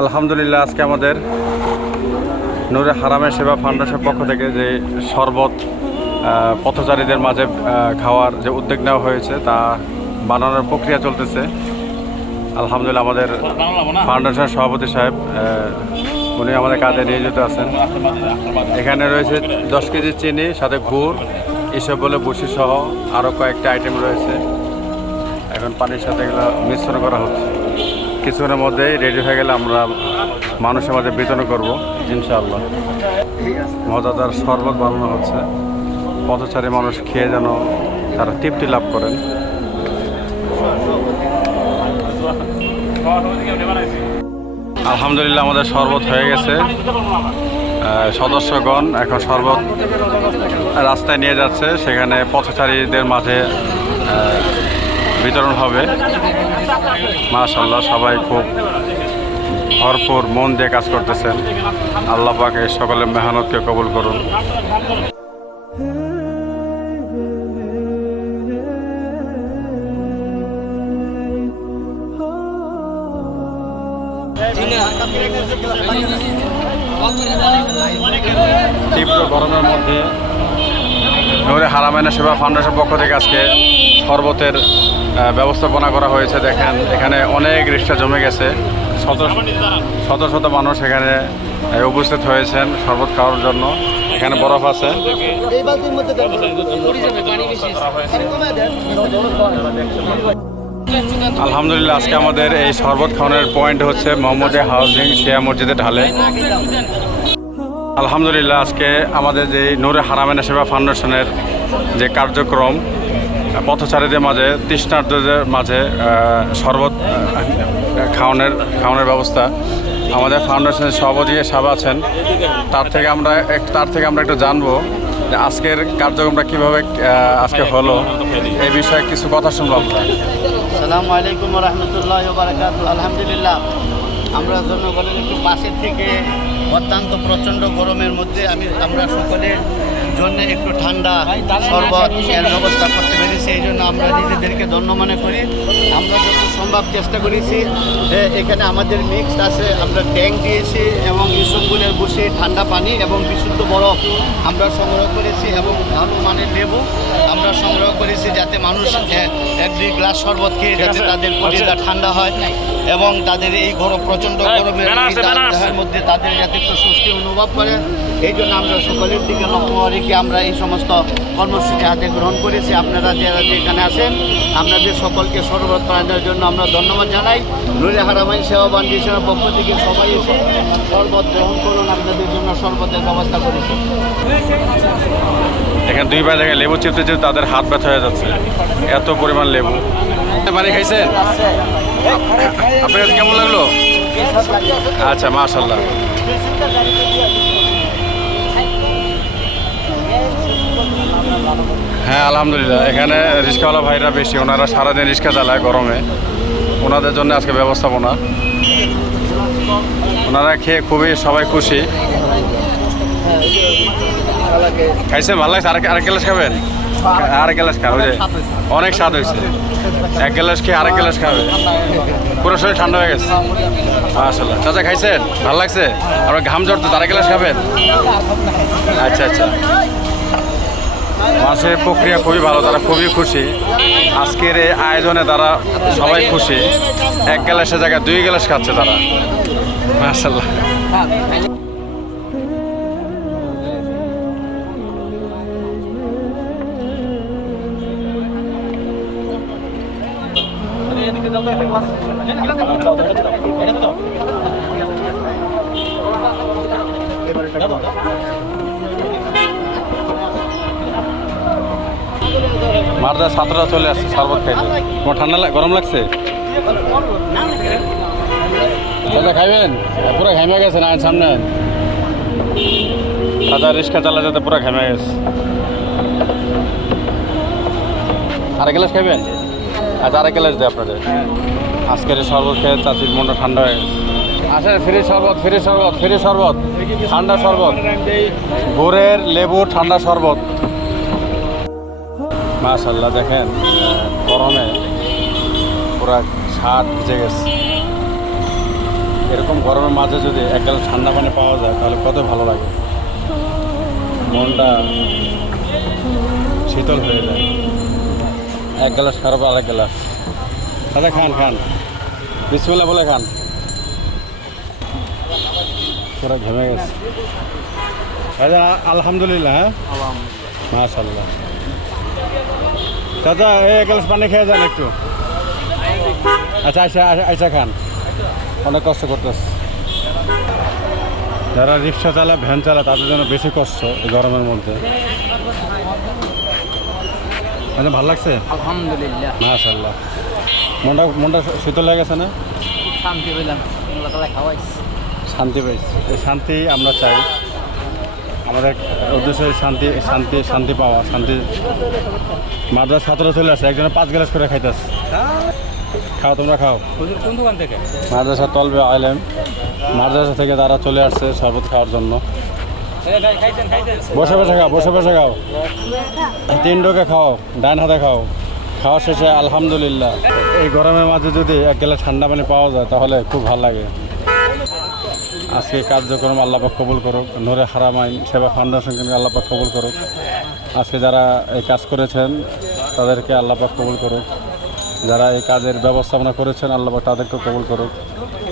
আলহামদুলিল্লাহ, আজকে আমাদের নূরে হারামের সেবা ফাউন্ডেশনের পক্ষ থেকে যে শরবত পথচারীদের মাঝে খাওয়ার যে উদ্যোগ নেওয়া হয়েছে তা বানানোর প্রক্রিয়া চলতেছে। আলহামদুলিল্লাহ, আমাদের ফাউন্ডেশনের সভাপতি সাহেব উনি আমাদের কাজে নিয়োজিত আছেন। এখানে রয়েছে 10 কেজি চিনি, সাথে গুড়, এসব বলে বসি সহ আরও কয়েকটা আইটেম রয়েছে। এখন পানির সাথে এগুলো মিশ্রণ করা হচ্ছে। কিছুক্ষণের মধ্যেই রেডি হয়ে গেলে আমরা মানুষের মাঝে বিতরণ করব ইনশাআল্লাহ। মজাদার শরবত বানানো হচ্ছে, পথচারী মানুষ খেয়ে যেন তারা তৃপ্তি লাভ করেন। আলহামদুলিল্লাহ, আমাদের শরবত হয়ে গেছে। সদস্যগণ এখন শরবত রাস্তায় নিয়ে যাচ্ছে, সেখানে পথচারীদের মাঝে বিতরণ হবে। মাশাআল্লাহ, সবাই খুব ভরপুর মন দিয়ে কাজ করতেছেন। আল্লাহ পাক এই সকলের মেহনতকে কবুল করুন। তীব্র গরমের মধ্যে নূরে হারামাইন সেবা ফাউন্ডেশনের পক্ষ থেকে আজকে শরবতের ব্যবস্থাপনা করা হয়েছে। দেখেন, এখানে অনেক রিক্সা জমে গেছে। শত শত মানুষ এখানে উপস্থিত হয়েছেন শরবত খাওয়ার জন্য। এখানে বরফ আছে। আলহামদুলিল্লাহ, আজকে আমাদের এই শরবত খাওয়ানোর পয়েন্ট হচ্ছে মোহাম্মদিয়া হাউজিং শিয়া মসজিদের ঢালে। আলহামদুলিল্লাহ, আজকে আমাদের যে নূরে হারামাইন সেবা ফাউন্ডেশনের যে কার্যক্রম, পথচারীদের মাঝে, তৃষ্ণার্তদের মাঝে শরবত খাওয়ানোর ব্যবস্থা, আমাদের ফাউন্ডেশনের সভাপতি সাহেব আছেন। তার থেকে আমরা একটু জানবো যে আজকের কার্যক্রমটা কীভাবে আজকে হলো, এই বিষয়ে কিছু কথা শুনবো আমরা। আসসালামু আলাইকুম ওয়া রাহমাতুল্লাহি ওয়া বারাকাতুহু। আলহামদুলিল্লাহ, আমরা জনগণের একটু পাশে থেকে অত্যন্ত প্রচণ্ড গরমের মধ্যে আমরা সকলের জন্য একটু ঠান্ডা শরবত এর ব্যবস্থা করতে পেরেছি। এই জন্য আমরা নিজেদেরকে ধন্য মনে করি। আমরা যত সম্ভব চেষ্টা করেছি। এখানে আমাদের মিক্স আছে, আমরা ট্যাঙ্ক দিয়েছি এবং ইসবগুলের বসে ঠান্ডা পানি এবং বিশুদ্ধ বরফ আমরা সংগ্রহ করেছি এবং ভালো মানের লেবু আমরা সংগ্রহ করেছি, যাতে মানুষ 1-2 গ্লাস শরবত খেয়ে যাতে তাদের কলিজা ঠান্ডা হয় এবং তাদের এই প্রচণ্ড গরমের মধ্যে তাদের যাতে একটু স্বস্তি অনুভব করে। এই জন্য আমরা সকলের দিকে লক্ষ্য রেখে আমরা এই সমস্ত কর্মসূচি হাতে গ্রহণ করেছি। আপনারা যারা এখানে আছেন, আপনাদের সকলকে শরবত পালনের জন্য আমরা ধন্যবাদ জানাই। নূরে হারামাইন সেবা ফাউন্ডেশনের পক্ষ থেকে সবাই এসে শরবত গ্রহণ করুন, আপনাদের জন্য শরবতের ব্যবস্থা করেছি। এখানে 2 ভাই দেখে লেবু চিপতে চিপতে তাদের হাত ব্যথা হয়ে যাচ্ছে, এত পরিমাণ লেবু। পানি খাইছেন? আপনার কাছে কেমন লাগলো? আচ্ছা, মাশাআল্লাহ। হ্যাঁ, আলহামদুলিল্লাহ, এখানে রিক্সাওয়ালা ভাইরা বেশি, ওনারা সারাদিন রিক্সা চালায় গরমে। ওনাদের জন্য আজকে ব্যবস্থাপনা। ওনারা খেয়ে খুবই সবাই খুশি। খাইছেন? ভালো লাগছে? আরেক গ্লাস খাবেন? আরেক গ্লাস খাবে, অনেক স্বাদ হয়েছে। 1 গ্লাস খেয়ে আরেক গ্লাস খাবে, পুরো শরীর ঠান্ডা হয়ে গেছে। মাশাআল্লাহ। চাচা খাইছেন? ভালো লাগছে? আপনার ঘাম ঝরতে আরেক গ্লাস খাবেন? আচ্ছা আচ্ছা। মাছের প্রক্রিয়া খুবই ভালো, তারা খুবই খুশি। আজকের এই আয়োজনে তারা সবাই খুশি। 1 গ্লাসের জায়গায় 2 গ্লাস খাচ্ছে তারা। মাশাআল্লাহ। মারদা ছাত্ররা চলে আসছে শরবত খাইতে। তোমার ঠান্ডা গরম লাগছে? দাদা খাইবেন? পুরো ঘেমে গেছে না সামনে। দাদা রিক্সা চালা যেতে পুরো ঘেমে গেছে। আরেক গ্লাস খাইবেন? আচ্ছা, আরেক গ্লাস দেয় আপনাদের। আজকের শরবত খেয়ে চাচির মনটা ঠান্ডা হয়ে গেছে। আসেন, ফ্রি শরবত, ফ্রি শরবত, ফ্রি শরবত, ঠান্ডা শরবত, গুড়ের লেবু ঠান্ডা শরবত। মাশাআল্লাহ, দেখেন গরমে পুরা শার্ট ভিজে গেছে। এরকম গরমের মাঝে যদি এক গ্লাস ঠান্ডা পানি পাওয়া যায় তাহলে কত ভালো লাগে, মনটা শীতল হয়ে যায়। এক গ্লাস খারাপ আরেক গ্লাস। দাদা খান খান, বিসমিল্লাহ বলে খান। পুরো ঘেমে গেছে। দাদা আলহামদুলিল্লাহ। হ্যাঁ মাশাআল্লাহ। দাদা এই এক গ্লাস পানি খেয়ে যান একটু। আচ্ছা আচ্ছা আচ্ছা খান, অনেক কষ্ট করতেছে। যারা রিক্সা চালায় ভ্যান চালায় তাদের জন্য বেশি কষ্ট এই গরমের মধ্যে। মানে ভালো লাগছে আলহামদুলিল্লাহ, মাশাআল্লাহ। মনটা শীতল হয়ে গেছে না? শান্তি পেলাম, আল্লাহ তাআলা খাওয়াইছে। শান্তি পাইছি, এই শান্তি আমরা চাই। আমাদের উদ্দেশ্য শান্তি শান্তি শান্তি পাওয়া, শান্তি। মাদ্রাসা ছাত্র চলে আসে, একজনে 5 গ্লাস করে খাইতেছে। খাও তোমরা খাও। হুজুর কোন দোকান থেকে? মাদ্রাসা তলবে আইলেম, মাদ্রাসা থেকে তারা চলে আসছে শরবত খাওয়ার জন্য। খাইছেন খাইছেন? বসে বসে খাও, বসে বসে খাও। 3 ডোকে খাও, ডান হাতে খাও। খাওয়া শেষে আলহামদুলিল্লাহ। এই গরমের মাঝে যদি এক গ্লাস ঠান্ডা পানি পাওয়া যায় তাহলে খুব ভালো লাগে। আজকে কার্যক্রম আল্লাহ পাক কবুল করুক। নূরে হারামাইন সেবা ফাউন্ডেশনকে আল্লাহ পাক কবুল করুক। আজকে যারা এই কাজ করেছেন তাদেরকে আল্লাহ পাক কবুল করুক। যারা এই কাজের ব্যবস্থাপনা করেছেন আল্লাহ পাক তাদেরকে কবুল করুক।